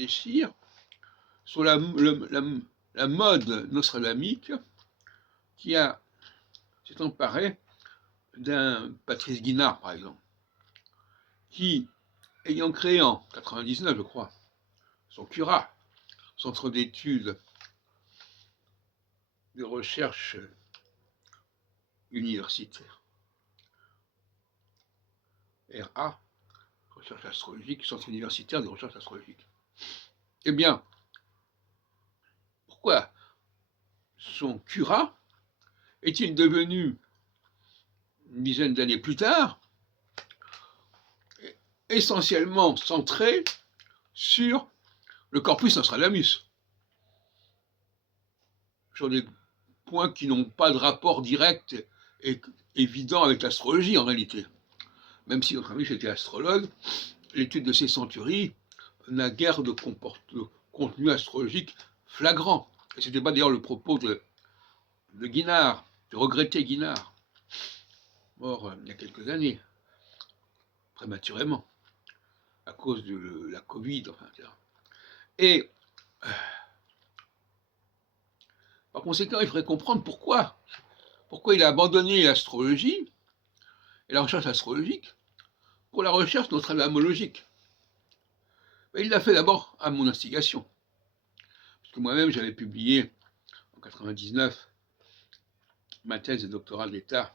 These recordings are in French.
réfléchir sur la mode nostradamique qui s'est emparée d'un Patrice Guinard, par exemple, qui, ayant créé en 99, je crois, son CURA, Centre d'études de recherche universitaire, RA, recherche astrologique, Centre universitaire de recherche astrologique. Eh bien, pourquoi son CURA est-il devenu, une dizaine d'années plus tard, essentiellement centré sur le corpus Nostradamus, sur des points qui n'ont pas de rapport direct et évident avec l'astrologie en réalité. Même si notre ami était astrologue, l'étude de ces centuries n'a guère de contenu astrologique flagrant. Et ce n'était pas d'ailleurs le propos de Guinard, de regretter Guinard, mort il y a quelques années, prématurément, à cause de la Covid, enfin, etc. Et par conséquent, il faudrait comprendre pourquoi il a abandonné l'astrologie et la recherche astrologique pour la recherche nostradamologique. Il l'a fait d'abord à mon instigation, parce que moi-même j'avais publié en 99 ma thèse de doctorat d'État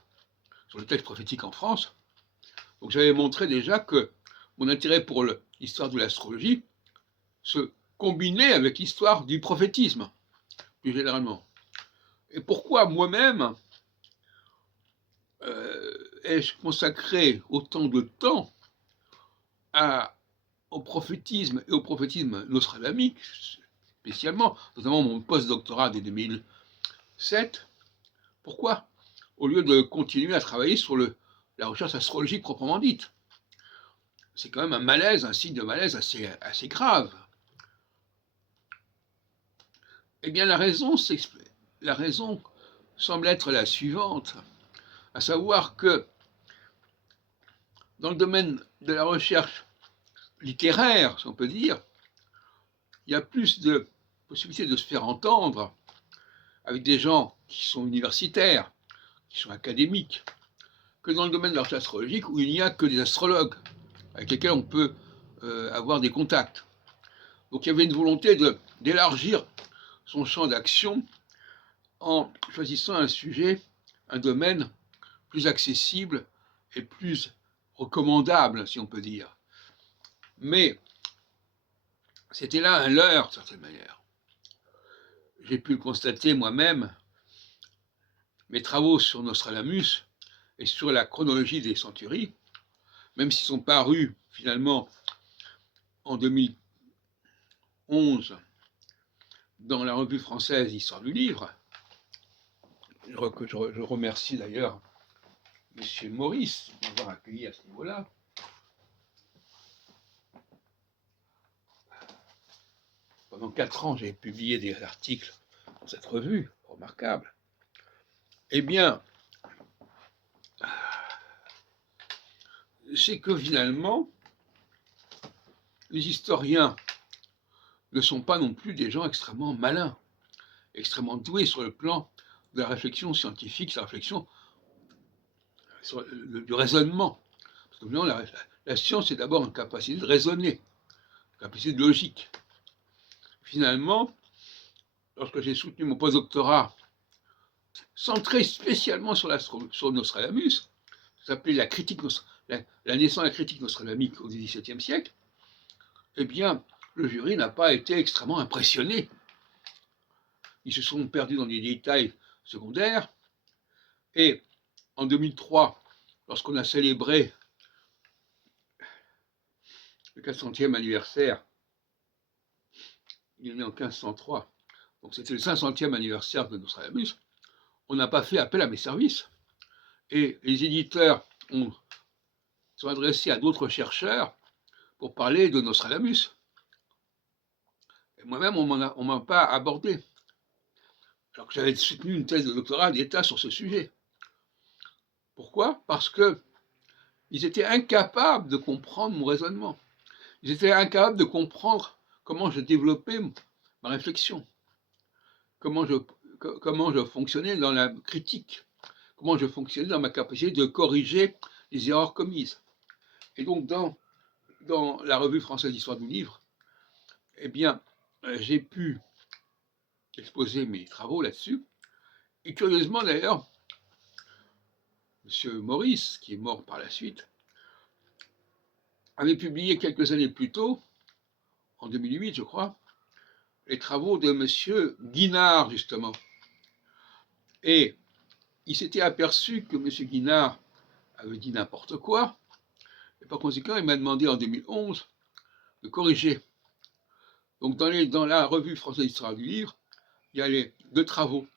sur le texte prophétique en France. Donc j'avais montré déjà que mon intérêt pour l'histoire de l'astrologie se combinait avec l'histoire du prophétisme, plus généralement. Et pourquoi moi-même ai-je consacré autant de temps au prophétisme et au prophétisme nostradamique, spécialement, notamment mon post-doctorat de 2007, pourquoi, au lieu de continuer à travailler sur la recherche astrologique proprement dite? C'est quand même un malaise, un signe de malaise assez grave. Eh bien, la raison semble être la suivante, à savoir que dans le domaine de la recherche littéraire, si on peut dire, il y a plus de possibilités de se faire entendre avec des gens qui sont universitaires, qui sont académiques, que dans le domaine de la recherche astrologique où il n'y a que des astrologues avec lesquels on peut avoir des contacts. Donc il y avait une volonté d'élargir son champ d'action en choisissant un sujet, un domaine plus accessible et plus recommandable, si on peut dire. Mais c'était là un leurre, de certaine manière. J'ai pu le constater moi-même, mes travaux sur Nostradamus et sur la chronologie des centuries, même s'ils sont parus finalement en 2011 dans la revue française Histoire du livre, que je remercie d'ailleurs M. Maurice de m'avoir accueilli à ce niveau-là. Pendant 4 ans, j'ai publié des articles dans cette revue, remarquable. Eh bien, c'est que finalement, les historiens ne sont pas non plus des gens extrêmement malins, extrêmement doués sur le plan de la réflexion scientifique, de la réflexion du raisonnement. Parce que finalement, la science est d'abord une capacité de raisonner, une capacité de logique. Finalement, lorsque j'ai soutenu mon postdoctorat centré spécialement sur Nostradamus, ça s'appelait la naissance de la critique nostradamique au XVIIe siècle, eh bien, le jury n'a pas été extrêmement impressionné. Ils se sont perdus dans des détails secondaires. Et en 2003, lorsqu'on a célébré le 400e anniversaire, il est né en 1503, donc c'était le 500e anniversaire de Nostradamus, on n'a pas fait appel à mes services. Et les éditeurs sont adressés à d'autres chercheurs pour parler de Nostradamus. Et moi-même, on ne m'a pas abordé, alors que j'avais soutenu une thèse de doctorat d'État sur ce sujet. Pourquoi? Parce qu'ils étaient incapables de comprendre mon raisonnement. Ils étaient incapables de comprendre comment je développais ma réflexion, comment je fonctionnais dans la critique, comment je fonctionnais dans ma capacité de corriger les erreurs commises. Et donc, dans la revue française d'histoire du livre, eh bien, j'ai pu exposer mes travaux là-dessus. Et curieusement, d'ailleurs, M. Maurice, qui est mort par la suite, avait publié quelques années plus tôt, en 2008, je crois, les travaux de M. Guinard, justement. Et il s'était aperçu que M. Guinard avait dit n'importe quoi, et par conséquent, il m'a demandé en 2011 de corriger. Donc, dans la revue française d'histoire du livre, il y a les deux travaux.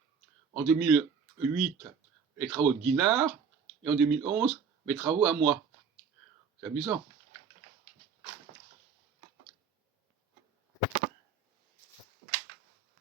En 2008, les travaux de Guinard, et en 2011, mes travaux à moi. C'est amusant.